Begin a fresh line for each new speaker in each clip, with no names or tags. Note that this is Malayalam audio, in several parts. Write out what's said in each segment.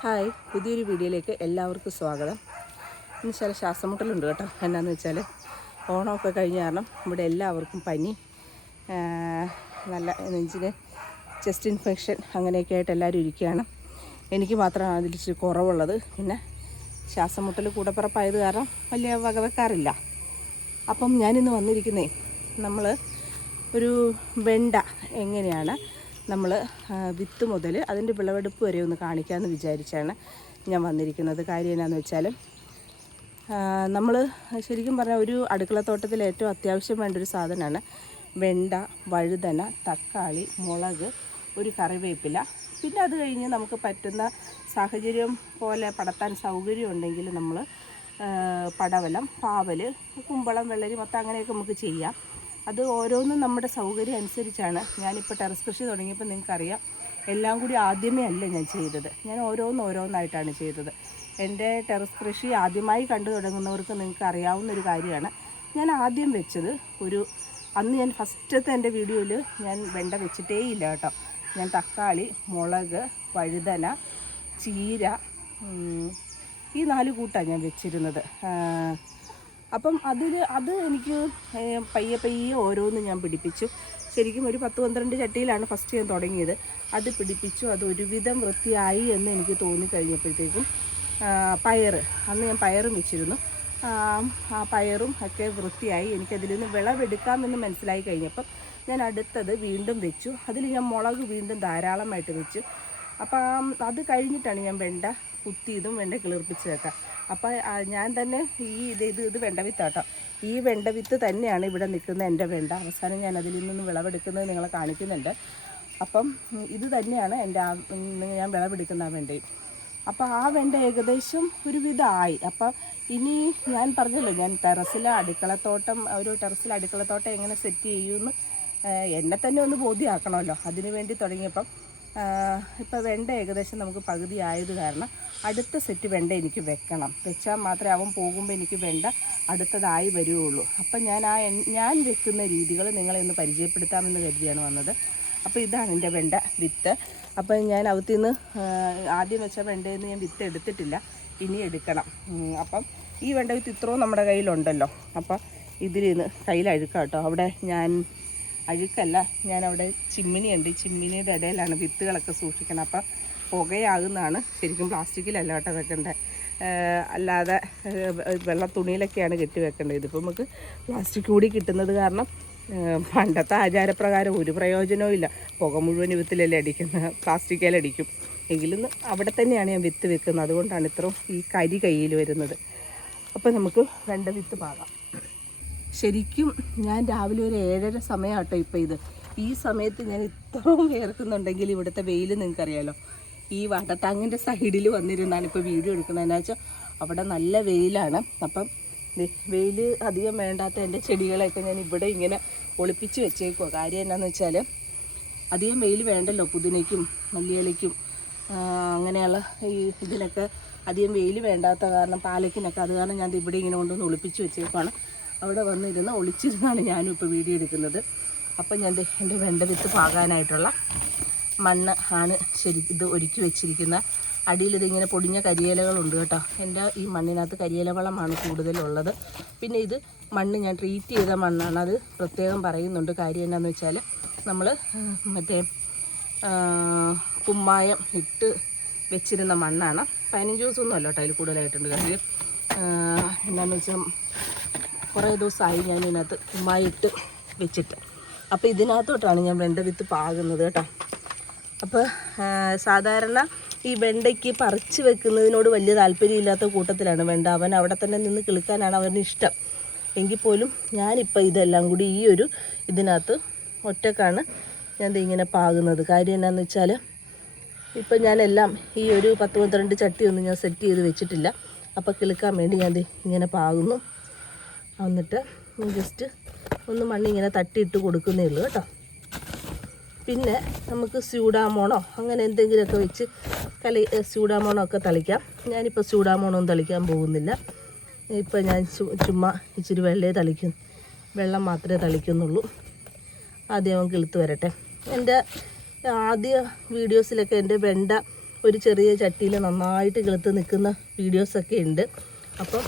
ഹായ് പുതിയൊരു വീഡിയോയിലേക്ക് എല്ലാവർക്കും സ്വാഗതം ഇന്ന് ചില ശ്വാസമുട്ടലുണ്ട് കേട്ടോ എന്നാന്ന് വെച്ചാൽ ഓണമൊക്കെ കഴിഞ്ഞ കാരണം ഇവിടെ എല്ലാവർക്കും പനി നല്ല നെഞ്ചിന് ചെസ്റ്റ് ഇൻഫെക്ഷൻ അങ്ങനെയൊക്കെ ആയിട്ട് എല്ലാവരും ഇരിക്കുകയാണ് എനിക്ക് മാത്രമാണ് അതിൽ ഇച്ചിരി കുറവുള്ളത് പിന്നെ ശ്വാസമുട്ടൽ കൂടപ്പിറപ്പായത് കാരണം വലിയ വകവെക്കാറില്ല അപ്പം ഞാനിന്ന് വന്നിരിക്കുന്നേ നമ്മൾ ഒരു വെണ്ട എങ്ങനെയാണ് നമ്മൾ വിത്ത് മുതൽ അതിൻ്റെ വിളവെടുപ്പ് വരെ ഒന്ന് കാണിക്കാമെന്ന് വിചാരിച്ചാണ് ഞാൻ വന്നിരിക്കുന്നത് കാര്യം എന്നാന്ന് വെച്ചാൽ നമ്മൾ ശരിക്കും പറഞ്ഞാൽ ഒരു അടുക്കളത്തോട്ടത്തിൽ ഏറ്റവും അത്യാവശ്യം വേണ്ട ഒരു സാധനമാണ് വെണ്ട വഴുതന തക്കാളി മുളക് ഒരു കറിവേപ്പില പിന്നെ അത് കഴിഞ്ഞ് നമുക്ക് പറ്റുന്ന സാഹചര്യം പോലെ പടത്താൻ സൗകര്യം ഉണ്ടെങ്കിൽ നമ്മൾ പടവലം പാവൽ കുമ്പളം വെള്ളരി മൊത്തം അങ്ങനെയൊക്കെ നമുക്ക് ചെയ്യാം അത് ഓരോന്നും നമ്മുടെ സൗകര്യം അനുസരിച്ചാണ് ഞാനിപ്പോൾ ടെറസ് കൃഷി തുടങ്ങിയപ്പോൾ നിങ്ങൾക്കറിയാം എല്ലാം കൂടി ആദ്യമേ അല്ല ഞാൻ ചെയ്തത് ഞാൻ ഓരോന്ന് ഓരോന്നായിട്ടാണ് ചെയ്തത് എൻ്റെ ടെറസ് കൃഷി ആദ്യമായി കണ്ടു തുടങ്ങുന്നവർക്ക് നിങ്ങൾക്ക് അറിയാവുന്ന ഒരു കാര്യമാണ് ഞാൻ ആദ്യം വെച്ചത് ഒരു അന്ന് ഞാൻ ഫസ്റ്റത്തെ എൻ്റെ വീഡിയോയിൽ ഞാൻ വെണ്ട വെച്ചിട്ടേയില്ല കേട്ടോ ഞാൻ തക്കാളി മുളക് വഴുതന ചീര ഈ നാല് കൂട്ടാണ് ഞാൻ വെച്ചിരുന്നത് അപ്പം അതിൽ അത് എനിക്ക് പയ്യെ പയ്യെ ഓരോന്ന് ഞാൻ പിടിപ്പിച്ചു ശരിക്കും ഒരു പത്ത് പന്ത്രണ്ട് ചട്ടിയിലാണ് ഫസ്റ്റ് ഞാൻ തുടങ്ങിയത് അത് പിടിപ്പിച്ചു അത് ഒരുവിധം വൃത്തിയായി എന്ന് എനിക്ക് തോന്നിക്കഴിഞ്ഞപ്പോഴത്തേക്കും പയർ അന്ന് ഞാൻ പയറും വെച്ചിരുന്നു ആ പയറും ഒക്കെ വൃത്തിയായി എനിക്കതിൽ നിന്ന് വിളവെടുക്കാമെന്ന് മനസ്സിലായി കഴിഞ്ഞപ്പം ഞാൻ അടുത്തത് വീണ്ടും വെച്ചു അതിൽ ഞാൻ മുളക് വീണ്ടും ധാരാളമായിട്ട് വെച്ചു അപ്പം അത് കഴിഞ്ഞിട്ടാണ് ഞാൻ വെണ്ട കുത്തി ഇതും വെണ്ട കിളിർപ്പിച്ച് വെക്കാം അപ്പം ഞാൻ തന്നെ ഈ ഇത് ഇത് ഇത് വെണ്ട വിത്താട്ടോ ഈ വെണ്ട വിത്ത് തന്നെയാണ് ഇവിടെ നിൽക്കുന്ന എൻ്റെ വെണ്ട അവസാനം ഞാൻ അതിൽ നിന്ന് വിളവെടുക്കുന്നത് നിങ്ങളെ കാണിക്കുന്നുണ്ട് അപ്പം ഇത് തന്നെയാണ് എൻ്റെ ആ ഞാൻ വിളവെടുക്കുന്ന ആ വെണ്ടയും അപ്പോൾ ആ വെണ്ട ഏകദേശം ഒരു വിധമായി അപ്പം ഇനി ഞാൻ പറഞ്ഞല്ലോ ഞാൻ ടെറസിലെ അടുക്കളത്തോട്ടം ഒരു ടെറസിലെ അടുക്കളത്തോട്ടം എങ്ങനെ സെറ്റ് ചെയ്യുമെന്ന് എന്നെ തന്നെ ഒന്ന് ബോധ്യമാക്കണമല്ലോ അതിനു വേണ്ടി തുടങ്ങിയപ്പം ഇപ്പോൾ വെണ്ട ഏകദേശം നമുക്ക് പകുതി ആയത് കാരണം അടുത്ത സെറ്റ് വെണ്ട എനിക്ക് വെക്കണം വെച്ചാൽ മാത്രമേ അവൻ പോകുമ്പോൾ എനിക്ക് വെണ്ട അടുത്തതായി വരികയുള്ളൂ അപ്പം ഞാൻ ആ ഞാൻ വെക്കുന്ന രീതികൾ നിങ്ങളെ ഒന്ന് പരിചയപ്പെടുത്താമെന്ന് കരുതിയാണ് വന്നത് അപ്പോൾ ഇതാണ് എൻ്റെ വെണ്ട വിത്ത് അപ്പം ഞാൻ അവത്തിൽ നിന്ന് ആദ്യം വെച്ച വെണ്ടയിൽ നിന്ന് ഞാൻ വിത്ത് എടുത്തിട്ടില്ല ഇനി എടുക്കണം അപ്പം ഈ വെണ്ട വിത്ത് ഇത്രയും നമ്മുടെ കയ്യിലുണ്ടല്ലോ അപ്പം ഇതിൽ നിന്ന് കയ്യിലഴുക്കാം കേട്ടോ അവിടെ ഞാൻ അഴുക്കല്ല ഞാനവിടെ ചിമ്മിനിയുണ്ട് ചിമ്മിനിയുടെ ഇടയിലാണ് വിത്തുകളൊക്കെ സൂക്ഷിക്കുന്നത് അപ്പം പുകയാകുന്നതാണ് ശരിക്കും പ്ലാസ്റ്റിക്കിലല്ല കേട്ടോ വെക്കേണ്ടത് അല്ലാതെ വെള്ള തുണിയിലൊക്കെയാണ് കെട്ടി വെക്കേണ്ടത് ഇതിപ്പോൾ നമുക്ക് പ്ലാസ്റ്റിക് കൂടി കിട്ടുന്നത് കാരണം പണ്ടത്തെ ആചാരപ്രകാരം ഒരു പ്രയോജനവും ഇല്ല പുക മുഴുവൻ വിത്തിലല്ലേ അടിക്കുന്നത് അടിക്കും എങ്കിലും അവിടെ തന്നെയാണ് ഞാൻ വിത്ത് വെക്കുന്നത് അതുകൊണ്ടാണ് ഇത്രയും ഈ കരി കയ്യിൽ വരുന്നത് അപ്പോൾ നമുക്ക് രണ്ട് വിത്ത് പാകാം ശരിക്കും ഞാൻ രാവിലെ ഒരു ഏഴര സമയമാട്ടോ ഇപ്പോൾ ഇത് ഈ സമയത്ത് ഞാൻ ഇത്രയും വേർക്കുന്നുണ്ടെങ്കിൽ ഇവിടുത്തെ വെയിൽ നിങ്ങൾക്കറിയാലോ ഈ വടത്താങ്ങിൻ്റെ സൈഡിൽ വന്നിരുന്നാണ് ഇപ്പോൾ വീഡിയോ എടുക്കുന്നത് എന്നാ വെച്ചാൽ അവിടെ നല്ല വെയിലാണ് അപ്പം വെയിൽ അധികം വേണ്ടാത്ത എൻ്റെ ചെടികളെയൊക്കെ ഞാൻ ഇവിടെ ഇങ്ങനെ ഒളിപ്പിച്ച് വെച്ചേക്കുക കാര്യം എന്താണെന്ന് വെച്ചാൽ അധികം വെയിൽ വേണ്ടല്ലോ പുതിനയ്ക്കും മല്ലിയളിക്കും അങ്ങനെയുള്ള ഈ ഇതിനൊക്കെ അധികം വെയിൽ വേണ്ടാത്ത കാരണം പാലക്കിനൊക്കെ അത് കാരണം ഞാൻ ഇവിടെ ഇങ്ങനെ കൊണ്ടുവന്ന് ഒളിപ്പിച്ച് വെച്ചേക്കുവാണ് അവിടെ വന്നിരുന്ന് ഒളിച്ചിരുന്നാണ് ഞാനും ഇപ്പോൾ വീഡിയോ എടുക്കുന്നത് അപ്പം ഞാൻ എൻ്റെ വെണ്ട വിത്ത് പാകാനായിട്ടുള്ള മണ്ണ് ആണ് ശരി ഇത് ഒരുക്കി വെച്ചിരിക്കുന്ന അടിയിൽ ഇതിങ്ങനെ പൊടിഞ്ഞ കരിയിലകളുണ്ട് കേട്ടോ എൻ്റെ ഈ മണ്ണിനകത്ത് കരിയില വളമാണ് കൂടുതലുള്ളത് പിന്നെ ഇത് മണ്ണ് ഞാൻ ട്രീറ്റ് ചെയ്ത മണ്ണാണ് അത് പ്രത്യേകം പറയുന്നുണ്ട് കാര്യം എന്താണെന്ന് വെച്ചാൽ നമ്മൾ മറ്റേ കുമ്മായം ഇട്ട് വെച്ചിരുന്ന മണ്ണാണ് പതിനഞ്ച് ദിവസമൊന്നും കേട്ടോ അതിൽ കൂടുതലായിട്ടുണ്ട് കാര്യം എന്താണെന്ന് വെച്ചാൽ കുറേ ദിവസമായി ഞാൻ ഇതിനകത്ത് ഉമ്മായിട്ട് വെച്ചിട്ട് അപ്പോൾ ഇതിനകത്തോട്ടാണ് ഞാൻ വെണ്ട വിത്ത് പാകുന്നത് കേട്ടോ അപ്പോൾ സാധാരണ ഈ വെണ്ടയ്ക്ക് പറിച്ച് വെക്കുന്നതിനോട് വലിയ താല്പര്യമില്ലാത്ത കൂട്ടത്തിലാണ് വെണ്ട അവൻ അവിടെ തന്നെ നിന്ന് കിളിക്കാനാണ് അവന് ഇഷ്ടം എങ്കിൽ പോലും ഞാനിപ്പോൾ ഇതെല്ലാം കൂടി ഈ ഒരു ഇതിനകത്ത് ഒറ്റക്കാണ് ഞാൻ ഇങ്ങനെ പാകുന്നത് കാര്യം എന്നാന്ന് വെച്ചാൽ ഇപ്പം ഞാനെല്ലാം ഈ ഒരു പത്ത് പന്ത്രണ്ട് ചട്ടിയൊന്നും ഞാൻ സെറ്റ് ചെയ്ത് വെച്ചിട്ടില്ല അപ്പോൾ കിളിക്കാൻ വേണ്ടി ഞാൻ ഇങ്ങനെ പാകുന്നു എന്നിട്ട് ജസ്റ്റ് ഒന്ന് മണ്ണിങ്ങനെ തട്ടിയിട്ട് കൊടുക്കുന്നേ ഉള്ളൂ കേട്ടോ പിന്നെ നമുക്ക് സ്യൂഡാമോണോ അങ്ങനെ എന്തെങ്കിലുമൊക്കെ വെച്ച് കളി സ്യൂഡാമോണോ ഒക്കെ തളിക്കാം ഞാനിപ്പോൾ സ്യൂഡാമോണൊന്നും തളിക്കാൻ പോകുന്നില്ല ഇപ്പോൾ ഞാൻ ചുമ്മാ ഇച്ചിരി വെള്ളേ തളിക്കും വെള്ളം മാത്രമേ തളിക്കുന്നുള്ളൂ ആദ്യം അവൻ കിളുത്ത് വരട്ടെ എൻ്റെ ആദ്യ വീഡിയോസിലൊക്കെ എൻ്റെ വെണ്ട ഒരു ചെറിയ ചട്ടിയിൽ നന്നായിട്ട് കിളുത്ത് നിൽക്കുന്ന വീഡിയോസൊക്കെ ഉണ്ട് അപ്പം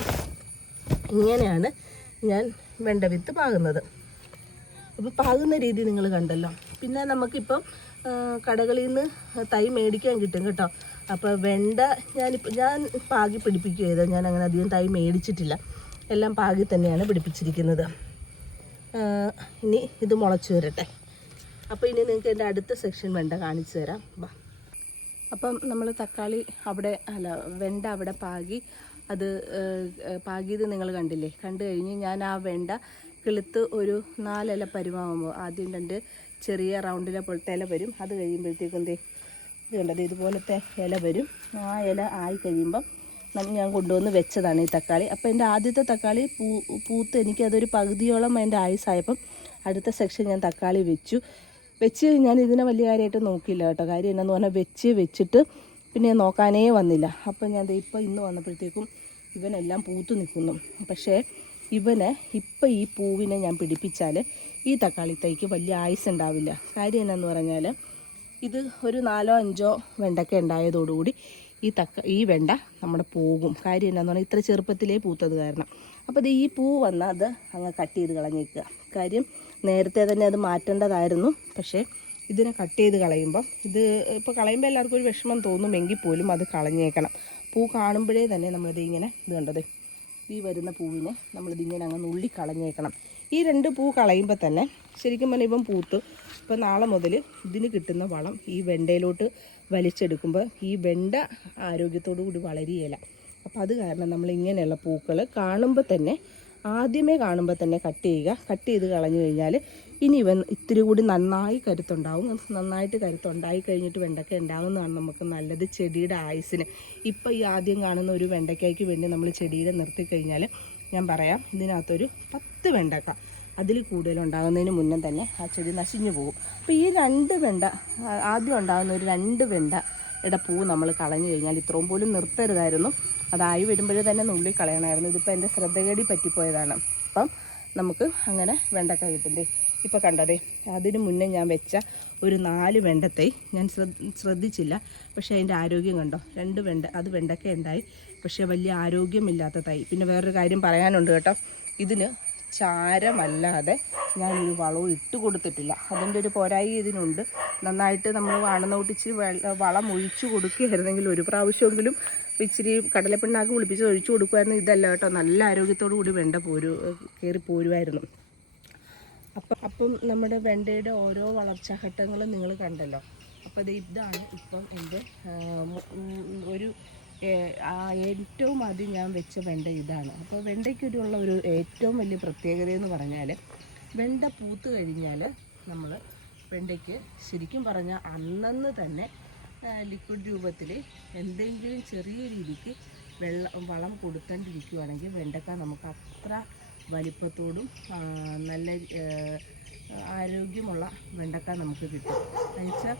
ഇങ്ങനെയാണ് ഞാൻ വെണ്ട വിത്ത് പാകുന്നത് അപ്പോൾ പാകുന്ന രീതി നിങ്ങൾ കണ്ടല്ലോ പിന്നെ നമുക്കിപ്പം കടകളിൽ നിന്ന് തൈ മേടിക്കാൻ കിട്ടും കേട്ടോ അപ്പോൾ വെണ്ട ഞാനിപ്പോൾ ഞാൻ പാകി പിടിപ്പിക്കുക ചെയ്ത ഞാൻ അങ്ങനെ അധികം തൈ മേടിച്ചിട്ടില്ല എല്ലാം പാകി തന്നെയാണ് പിടിപ്പിച്ചിരിക്കുന്നത് ഇനി ഇത് മുളച്ചു വരട്ടെ അപ്പോൾ ഇനി നിങ്ങൾക്ക് എൻ്റെ അടുത്ത സെക്ഷൻ വെണ്ട കാണിച്ചു തരാം അപ്പം നമ്മൾ തക്കാളി അവിടെ അല്ല വെണ്ട അവിടെ പാകി അത് പാകിയത് നിങ്ങൾ കണ്ടില്ലേ കണ്ടു കഴിഞ്ഞ് ഞാൻ ആ വെണ്ട കിളുത്ത് ഒരു നാലില പരുമാകുമ്പോൾ ആദ്യം രണ്ട് ചെറിയ റൗണ്ടിലെ പോലത്തെ ഇല വരും അത് കഴിയുമ്പോഴത്തേക്കും എന്തേ ഇത് കണ്ടത് ഇതുപോലത്തെ ഇല വരും ആ ഇല ആയി കഴിയുമ്പം ഞാൻ കൊണ്ടുവന്ന് വെച്ചതാണ് ഈ തക്കാളി അപ്പോൾ എൻ്റെ ആദ്യത്തെ തക്കാളി പൂ പൂത്ത് എനിക്കതൊരു പകുതിയോളം എൻ്റെ ആയുസായപ്പം അടുത്ത സെക്ഷൻ ഞാൻ തക്കാളി വെച്ചു വെച്ച് ഞാൻ ഇതിനെ വലിയ കാര്യമായിട്ട് നോക്കിയില്ല കേട്ടോ കാര്യം എന്നാന്ന് പറഞ്ഞാൽ വെച്ച് വെച്ചിട്ട് പിന്നെ നോക്കാനേ വന്നില്ല അപ്പോൾ ഞാൻ ഇപ്പോൾ ഇന്ന് വന്നപ്പോഴത്തേക്കും ഇവനെല്ലാം പൂത്തു നിൽക്കുന്നു പക്ഷേ ഇവനെ ഇപ്പം ഈ പൂവിനെ ഞാൻ പിടിപ്പിച്ചാൽ ഈ തക്കാളി തൈക്ക് വലിയ ആയുസ് ഉണ്ടാവില്ല കാര്യം എന്നാന്ന് പറഞ്ഞാൽ ഇത് ഒരു നാലോ അഞ്ചോ വെണ്ടയ്ക്ക ഉണ്ടായതോടുകൂടി ഈ തക്ക ഈ വെണ്ട നമ്മുടെ പോകും കാര്യം എന്നാന്ന് പറഞ്ഞാൽ ഇത്ര ചെറുപ്പത്തിലേ പൂത്തത് കാരണം അപ്പോൾ ഇത് ഈ പൂ വന്നാൽ അത് അങ്ങ് കട്ട് ചെയ്ത് കളഞ്ഞേക്കുക കാര്യം നേരത്തെ തന്നെ അത് മാറ്റേണ്ടതായിരുന്നു പക്ഷേ ഇതിനെ കട്ട് ചെയ്ത് കളയുമ്പം ഇത് ഇപ്പോൾ കളയുമ്പോൾ എല്ലാവർക്കും ഒരു വിഷമം തോന്നുമെങ്കിൽ പോലും അത് കളഞ്ഞേക്കണം പൂ കാണുമ്പോഴേ തന്നെ നമ്മളിത് ഇങ്ങനെ ഇത് കണ്ടത് ഈ വരുന്ന പൂവിനെ നമ്മളിതിങ്ങനെ അങ്ങ് നുള്ളി കളഞ്ഞേക്കണം ഈ രണ്ട് പൂ കളയുമ്പോൾ തന്നെ ശരിക്കും പറഞ്ഞാൽ ഇപ്പം പൂത്ത് ഇപ്പം നാളെ മുതൽ ഇതിന് കിട്ടുന്ന വളം ഈ വെണ്ടയിലോട്ട് വലിച്ചെടുക്കുമ്പോൾ ഈ വെണ്ട ആരോഗ്യത്തോടു കൂടി വളരുകയില്ല അപ്പം അത് കാരണം നമ്മൾ ഇങ്ങനെയുള്ള പൂക്കൾ കാണുമ്പോൾ തന്നെ ആദ്യമേ കാണുമ്പോൾ തന്നെ കട്ട് ചെയ്യുക കട്ട് ചെയ്ത് കളഞ്ഞു കഴിഞ്ഞാൽ ഇനി ഇവൻ ഇത്തിരി കൂടി നന്നായി കരുത്തുണ്ടാവും നന്നായിട്ട് കരുത്തുണ്ടായി കഴിഞ്ഞിട്ട് വെണ്ടയ്ക്ക ഉണ്ടാകുന്നതാണ് നമുക്ക് നല്ലത് ചെടിയുടെ ആയുസിന് ഇപ്പോൾ ഈ ആദ്യം കാണുന്ന ഒരു വെണ്ടയ്ക്കായ്ക്ക് വേണ്ടി നമ്മൾ ചെടിയിൽ നിർത്തി കഴിഞ്ഞാൽ ഞാൻ പറയാം ഇതിനകത്തൊരു പത്ത് വെണ്ടക്ക അതിൽ കൂടുതലുണ്ടാകുന്നതിന് മുന്നേ തന്നെ ആ ചെടി നശിഞ്ഞു പോകും അപ്പോൾ ഈ രണ്ട് വെണ്ട ആദ്യം ഉണ്ടാകുന്ന ഒരു രണ്ട് വെണ്ട ഇവിടെ പൂ നമ്മൾ കളഞ്ഞു കഴിഞ്ഞാൽ ഇത്രയും പോലും നിർത്തരുതായിരുന്നു അതായി വരുമ്പോഴേ തന്നെ നുള്ളി കളയണമായിരുന്നു ഇതിപ്പോൾ എൻ്റെ ശ്രദ്ധകേടി പറ്റിപ്പോയതാണ് അപ്പം നമുക്ക് അങ്ങനെ വെണ്ടക്ക കിട്ടും ഇപ്പോൾ കണ്ടതേ അതിന് മുന്നേ ഞാൻ വെച്ച ഒരു നാല് വെണ്ടത്തെ ഞാൻ ശ്രദ്ധിച്ചില്ല പക്ഷേ അതിൻ്റെ ആരോഗ്യം കണ്ടോ രണ്ട് വെണ്ട അത് വെണ്ടക്ക ഉണ്ടായി പക്ഷേ വലിയ ആരോഗ്യമില്ലാത്ത തൈ പിന്നെ വേറൊരു കാര്യം പറയാനുണ്ട് കേട്ടോ ഇതിന് ചാരമല്ലാതെ ഞാനൊരു വളവും ഇട്ട് കൊടുത്തിട്ടില്ല അതിൻ്റെ ഒരു പോരായി ഇതിനുണ്ട് നന്നായിട്ട് നമ്മൾ വാണുന്ന കൂട്ടിച്ച് വളം ഒഴിച്ചു കൊടുക്കുകയായിരുന്നെങ്കിൽ ഒരു പ്രാവശ്യമെങ്കിലും ഇച്ചിരി കടലപ്പിണ്ണാക്ക് കുളിപ്പിച്ച് ഒഴിച്ചു കൊടുക്കുമായിരുന്നു ഇതല്ല കേട്ടോ നല്ല ആരോഗ്യത്തോടു കൂടി വെണ്ട പോരു കയറി പോരുമായിരുന്നു അപ്പം അപ്പം നമ്മുടെ വെണ്ടയുടെ ഓരോ വളർച്ചാഘട്ടങ്ങളും നിങ്ങൾ കണ്ടല്ലോ അപ്പോൾ അത് ഇതാണ് ഇപ്പം എൻ്റെ ഒരു ഏറ്റവും ആദ്യം ഞാൻ വെച്ച വെണ്ട ഇതാണ് അപ്പോൾ വെണ്ടയ്ക്കൊരുള്ള ഒരു ഏറ്റവും വലിയ പ്രത്യേകത എന്ന് പറഞ്ഞാൽ വെണ്ട പൂത്ത് കഴിഞ്ഞാൽ നമ്മൾ വെണ്ടയ്ക്ക് ശരിക്കും പറഞ്ഞാൽ അന്നന്ന് തന്നെ ലിക്വിഡ് രൂപത്തിൽ എന്തെങ്കിലും ചെറിയ രീതിക്ക് വെള്ളം വളം കൊടുക്കാണ്ടിരിക്കുകയാണെങ്കിൽ വെണ്ടക്ക നമുക്ക് അത്ര വലിപ്പത്തോടും നല്ല ആരോഗ്യമുള്ള വെണ്ടക്ക നമുക്ക് കിട്ടും എന്നുവെച്ചാൽ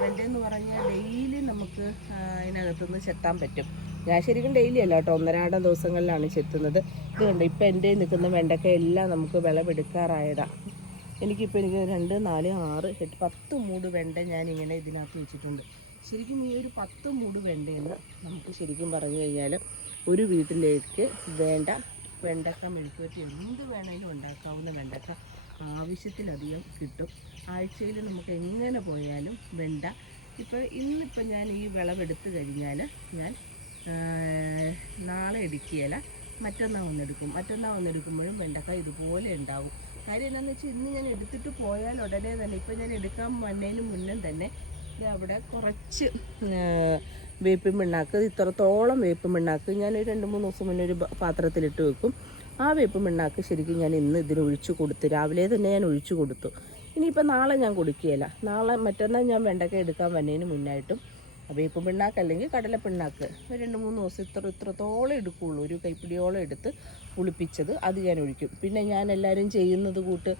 വെണ്ട എന്ന് പറഞ്ഞാൽ ഡെയിലി നമുക്ക് അതിനകത്തുനിന്ന് ചെത്താൻ പറ്റും ഞാൻ ശരിക്കും ഡെയിലി അല്ല കേട്ടോ ഒന്നരാടം ദിവസങ്ങളിലാണ് ചെത്തുന്നത് ഇതുകൊണ്ട് കണ്ടോ ഇപ്പം എൻ്റെ നിൽക്കുന്ന വെണ്ടക്ക എല്ലാം നമുക്ക് വിളവെടുക്കാറായതാണ് എനിക്കിപ്പോൾ എനിക്ക് രണ്ട് നാല് ആറ് എട്ട് പത്ത് മൂട് വെണ്ട ഞാൻ ഇങ്ങനെ ഇതിനകത്ത് വെച്ചിട്ടുണ്ട് ശരിക്കും ഈ ഒരു പത്ത് മൂട് വെണ്ടയെന്ന് നമുക്ക് ശരിക്കും പറഞ്ഞു കഴിഞ്ഞാൽ ഒരു വീട്ടിലേക്ക് വേണ്ട വെണ്ടക്ക മെഴുക്കുവരട്ടി എന്ത് വേണമെങ്കിലും ഉണ്ടാക്കാവുന്ന വെണ്ടക്ക ആവശ്യത്തിലധികം കിട്ടും ആഴ്ചയിൽ നമുക്ക് എങ്ങനെ പോയാലും വെണ്ട ഇപ്പോൾ ഇന്നിപ്പോൾ ഞാൻ ഈ വിളവെടുത്ത് കഴിഞ്ഞാൽ ഞാൻ നാളെ എടുക്കിയല മറ്റന്നാൾ ഒന്നെടുക്കും മറ്റന്നാൾ ഒന്നെടുക്കുമ്പോഴും വെണ്ടക്ക ഇതുപോലെ ഉണ്ടാവും കാര്യം എന്താണെന്ന് വെച്ചാൽ ഇന്ന് ഞാൻ എടുത്തിട്ട് പോയാൽ ഉടനെ തന്നെ ഇപ്പം ഞാൻ എടുക്കാൻ വന്നതിന് മുന്നേ തന്നെ അവിടെ കുറച്ച് വേപ്പിൻ പിണ്ണാക്ക് ഇത്രത്തോളം വേപ്പിൻ പിണ്ണാക്ക് ഞാൻ ഒരു രണ്ട് മൂന്ന് ദിവസം മുന്നേ ഒരു പാത്രത്തിലിട്ട് വെക്കും ആ വേപ്പിൻ പിണ്ണാക്ക് ശരിക്കും ഞാൻ ഇന്ന് ഇതിന് ഒഴിച്ചു കൊടുത്തു രാവിലെ തന്നെ ഞാൻ ഒഴിച്ചു കൊടുത്തു ഇനിയിപ്പോൾ നാളെ ഞാൻ കൊടുക്കുകയില്ല നാളെ മറ്റന്നാൾ ഞാൻ വെണ്ടക്ക എടുക്കാൻ വന്നതിന് മുന്നായിട്ടും വേപ്പ് പിണ്ണാക്ക് അല്ലെങ്കിൽ കടല പിണ്ണാക്ക് രണ്ട് മൂന്ന് ദിവസം ഇത്ര ഇത്രത്തോളം എടുക്കുകയുള്ളൂ ഒരു കൈപ്പിടിയോളം എടുത്ത് പുളിപ്പിച്ചത് അത് ഞാൻ ഒഴിക്കും പിന്നെ ഞാൻ എല്ലാവരും ചെയ്യുന്നത് കൂട്ട്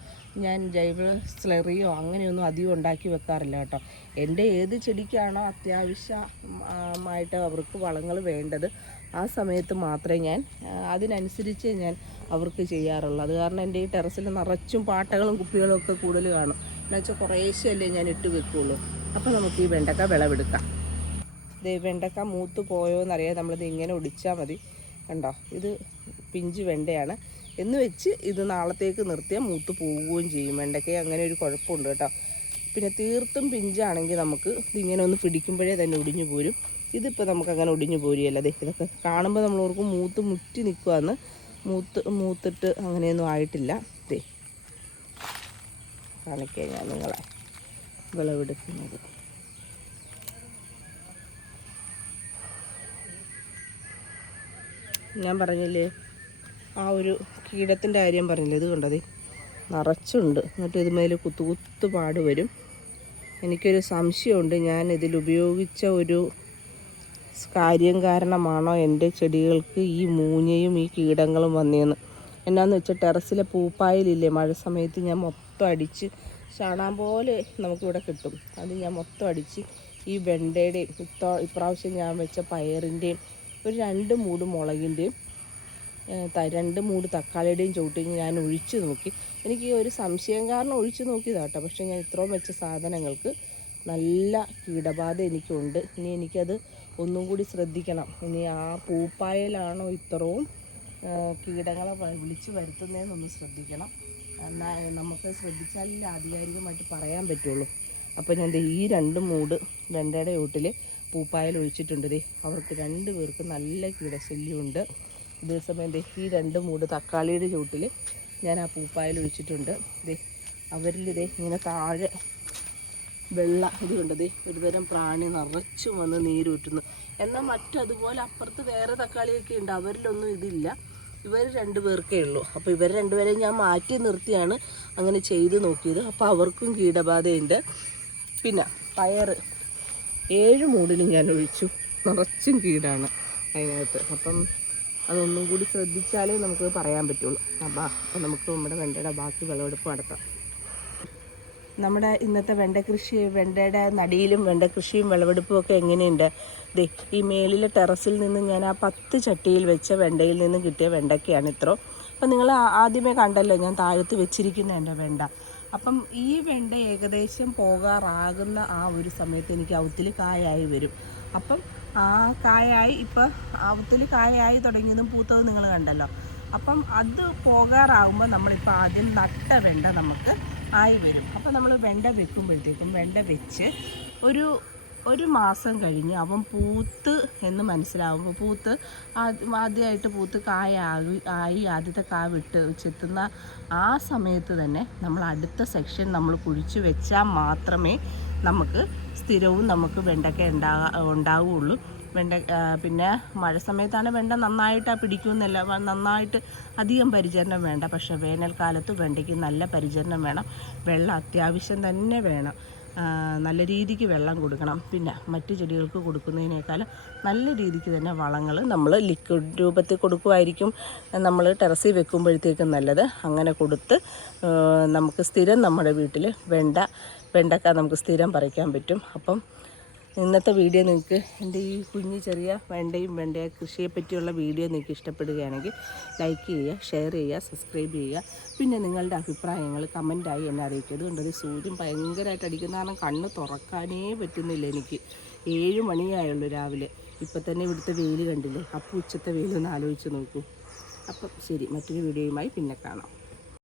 ഞാൻ ജൈവ സ്ലറിയോ അങ്ങനെയൊന്നും അധികം ഉണ്ടാക്കി വെക്കാറില്ല കേട്ടോ എൻ്റെ ഏത് ചെടിക്കാണോ അത്യാവശ്യമായിട്ട് അവർക്ക് വളങ്ങൾ വേണ്ടത് ആ സമയത്ത് മാത്രമേ ഞാൻ അതിനനുസരിച്ച് ഞാൻ അവർക്ക് ചെയ്യാറുള്ളൂ അത് കാരണം എൻ്റെ ഈ ടെറസിൽ നിറച്ചും പാട്ടകളും കുപ്പികളും ഒക്കെ കൂടുതൽ കാണും എന്നുവെച്ചാൽ കുറേശ്ശല്ലേ ഞാൻ ഇട്ട് വെക്കുകയുള്ളൂ അപ്പോൾ നമുക്ക് ഈ വെണ്ടക്ക വിളവെടുക്കാം വെണ്ടക്ക മൂത്ത് പോയോ എന്നറിയാതെ നമ്മളിത് ഇങ്ങനെ ഒടിച്ചാൽ മതി കണ്ടോ ഇത് പിഞ്ച് വെണ്ടയാണ് എന്ന് വെച്ച് ഇത് നാളത്തേക്ക് നിർത്തിയാൽ മൂത്ത് പോവുകയും ചെയ്യും വെണ്ടയ്ക്ക് അങ്ങനെ ഒരു കുഴപ്പമുണ്ട് കേട്ടോ പിന്നെ തീർത്തും പിഞ്ചാണെങ്കിൽ നമുക്ക് ഇതിങ്ങനെ ഒന്ന് പിടിക്കുമ്പോഴേ തന്നെ ഒടിഞ്ഞു പോരും ഇതിപ്പോൾ നമുക്ക് അങ്ങനെ ഒടിഞ്ഞു പോരുകയല്ല അതെ ഇതൊക്കെ കാണുമ്പോൾ നമ്മൾ ഓർക്കും മൂത്ത് മുറ്റി നിൽക്കുകയെന്ന് മൂത്ത് മൂത്തിട്ട് അങ്ങനെയൊന്നും ആയിട്ടില്ല ദേ കാണിക്കാം ഞാൻ നിങ്ങളെ വിളവെടുക്കുന്നത് ഞാൻ പറഞ്ഞില്ലേ ആ ഒരു കീടത്തിൻ്റെ കാര്യം പറഞ്ഞില്ലേ ഇത് കണ്ടത് നിറച്ചുണ്ട് എന്നിട്ട് ഇതുമേൽ കുത്തു കുത്തു പാട് വരും എനിക്കൊരു സംശയമുണ്ട് ഞാൻ ഇതിൽ ഉപയോഗിച്ച ഒരു കാര്യം കാരണമാണോ എൻ്റെ ചെടികൾക്ക് ഈ മൂഞ്ഞയും ഈ കീടങ്ങളും വന്നതെന്ന് എന്നാന്ന് വെച്ചാൽ ടെറസിലെ പൂപ്പായലില്ലേ മഴ സമയത്ത് ഞാൻ മൊത്തം അടിച്ച് ചാണാൻ പോലെ നമുക്കിവിടെ കിട്ടും അത് ഞാൻ മൊത്തം അടിച്ച് ഈ വെണ്ടയുടെയും ഇത്തോ ഇപ്രാവശ്യം ഞാൻ വെച്ച പയറിൻ്റെയും ഒരു രണ്ട് മൂട് മുളകിൻ്റെയും രണ്ട് മൂട് തക്കാളിയുടെയും ചുവട്ടിൽ ഞാൻ ഒഴിച്ചു നോക്കി എനിക്ക് ഒരു സംശയം കാരണം ഒഴിച്ചു നോക്കിയതാട്ടോ പക്ഷേ ഞാൻ ഇത്രയും വെച്ച സാധനങ്ങൾക്ക് നല്ല കീടബാധ എനിക്കുണ്ട് ഇനി എനിക്കത് ഒന്നും കൂടി ശ്രദ്ധിക്കണം ഇനി ആ പൂപ്പായലാണോ ഇത്രയും കീടങ്ങളെ വിളിച്ചു വരുത്തുന്നതെന്നൊന്ന് ശ്രദ്ധിക്കണം എന്നാൽ നമുക്ക് ശ്രദ്ധിച്ചാലേ ആധികാരികമായിട്ട് പറയാൻ പറ്റുള്ളൂ അപ്പോൾ ഞാൻ ഈ രണ്ട് മൂട് വെണ്ടയുടെ ചൂട്ടിൽ പൂപ്പായൽ ഒഴിച്ചിട്ടുണ്ട് ദേ അവർക്ക് രണ്ട് പേർക്ക് നല്ല കീടശല്യമുണ്ട് ഇതേ സമയം ദേ ഈ രണ്ട് മൂട് തക്കാളിയുടെ ചുവട്ടിൽ ഞാൻ ആ പൂപ്പായൽ ഒഴിച്ചിട്ടുണ്ട് ദേ അവരിൽ ദേ ഇങ്ങനെ താഴെ വെള്ള ഇത് കണ്ടത് ഒരുതരം പ്രാണി നിറച്ചു വന്ന് നീരൂറ്റുന്നു എന്നാൽ മറ്റതുപോലെ അപ്പുറത്ത് വേറെ തക്കാളിയൊക്കെ ഉണ്ട് അവരിലൊന്നും ഇതില്ല ഇവർ രണ്ടു പേർക്കേ ഉള്ളൂ അപ്പോൾ ഇവർ രണ്ടുപേരെയും ഞാൻ മാറ്റി നിർത്തിയാണ് അങ്ങനെ ചെയ്ത് നോക്കിയത് അപ്പോൾ അവർക്കും കീടബാധയുണ്ട് പിന്നെ പയർ ഏഴ് മൂടിലും ഞാൻ ഒഴിച്ചു നിറച്ചും കീടാണ് അതിനകത്ത് അപ്പം അതൊന്നും കൂടി ശ്രദ്ധിച്ചാലേ നമുക്ക് പറയാൻ പറ്റുള്ളൂ അപ്പം അപ്പം നമുക്ക് നമ്മുടെ വെണ്ടയുടെ ബാക്കി വിളവെടുപ്പ് നടത്താം നമ്മുടെ ഇന്നത്തെ വെണ്ട കൃഷി വെണ്ടയുടെ നടിയിലും വെണ്ട കൃഷിയും വിളവെടുപ്പും ഒക്കെ എങ്ങനെയുണ്ട് ദേ ഈ മേലിലെ ടെറസിൽ നിന്ന് ഞാൻ ആ പത്ത് ചട്ടിയിൽ വെച്ച വെണ്ടയിൽ നിന്ന് കിട്ടിയ വെണ്ടയ്ക്കയാണ് ഇത്രോ അപ്പം നിങ്ങൾ ആദ്യമേ കണ്ടല്ലോ ഞാൻ താഴത്ത് വെച്ചിരിക്കുന്ന എൻ്റെ വെണ്ട അപ്പം ഈ വെണ്ട ഏകദേശം പോകാറാകുന്ന ആ ഒരു സമയത്ത് എനിക്ക് അവത്തിൽ കായായി വരും അപ്പം ആ കായായി ഇപ്പം അവത്തിൽ കായായി തുടങ്ങിയതും പൂത്തതും നിങ്ങൾ കണ്ടല്ലോ അപ്പം അത് പോകാറാകുമ്പോൾ നമ്മളിപ്പോൾ ആദ്യം നട്ട വെണ്ട നമുക്ക് ആയി വരും അപ്പം നമ്മൾ വെണ്ട വെക്കുമ്പോഴത്തേക്കും വെണ്ട വെച്ച് ഒരു ഒരു മാസം കഴിഞ്ഞ് അവൻ പൂത്ത് എന്ന് മനസ്സിലാവുമ്പോൾ പൂത്ത് ആദ്യമായിട്ട് പൂത്ത് കായ ആയി ആദ്യത്തെ കായ വിട്ട് ചെത്തുന്ന ആ സമയത്ത് തന്നെ നമ്മൾ അടുത്ത സെക്ഷൻ നമ്മൾ കുഴിച്ചു വെച്ചാൽ മാത്രമേ നമുക്ക് സ്ഥിരവും നമുക്ക് വെണ്ടയ്ക്ക ഉണ്ടാ ഉണ്ടാവുകയുള്ളൂ വെണ്ട പിന്നെ മഴ സമയത്താണ് വെണ്ട നന്നായിട്ട് പിടിക്കുമെന്നല്ല നന്നായിട്ട് അധികം പരിചരണം വേണ്ട പക്ഷേ വേനൽക്കാലത്ത് വെണ്ടയ്ക്ക് നല്ല പരിചരണം വേണം വെള്ളം അത്യാവശ്യം തന്നെ വേണം നല്ല രീതിക്ക് വെള്ളം കൊടുക്കണം പിന്നെ മറ്റു ചെടികൾക്ക് കൊടുക്കുന്നതിനേക്കാൾ നല്ല രീതിക്ക് തന്നെ വളങ്ങൾ നമ്മൾ ലിക്വിഡ് രൂപത്തിൽ കൊടുക്കുമായിരിക്കും നമ്മൾ ടെറസിൽ വെക്കുമ്പോഴത്തേക്കും നല്ലത് അങ്ങനെ കൊടുത്ത് നമുക്ക് സ്ഥിരം നമ്മുടെ വീട്ടിൽ വെണ്ട വെണ്ടക്ക നമുക്ക് സ്ഥിരം പറിക്കാൻ പറ്റും അപ്പം ഇന്നത്തെ വീഡിയോ നിങ്ങൾക്ക് എൻ്റെ ഈ കുഞ്ഞ് ചെറിയ വെണ്ടയും വെണ്ടയ കൃഷിയെ പറ്റിയുള്ള വീഡിയോ നിങ്ങൾക്ക് ഇഷ്ടപ്പെടുകയാണെങ്കിൽ ലൈക്ക് ചെയ്യുക ഷെയർ ചെയ്യുക സബ്സ്ക്രൈബ് ചെയ്യുക പിന്നെ നിങ്ങളുടെ അഭിപ്രായങ്ങൾ കമൻറ്റായി എന്നെ അറിയിക്കുക അതുകൊണ്ടത് സൂര്യൻ ഭയങ്കരമായിട്ട് അടിക്കുന്ന കാരണം കണ്ണ് തുറക്കാനേ പറ്റുന്നില്ല എനിക്ക് ഏഴ് മണിയായുള്ളൂ രാവിലെ ഇപ്പം തന്നെ ഇവിടുത്തെ വെയിൽ കണ്ടില്ലേ അപ്പോൾ ഉച്ചത്തെ വെയിൽ ഒന്ന് ആലോചിച്ച് നോക്കൂ അപ്പം ശരി മറ്റൊരു വീഡിയോയുമായി പിന്നെ കാണാം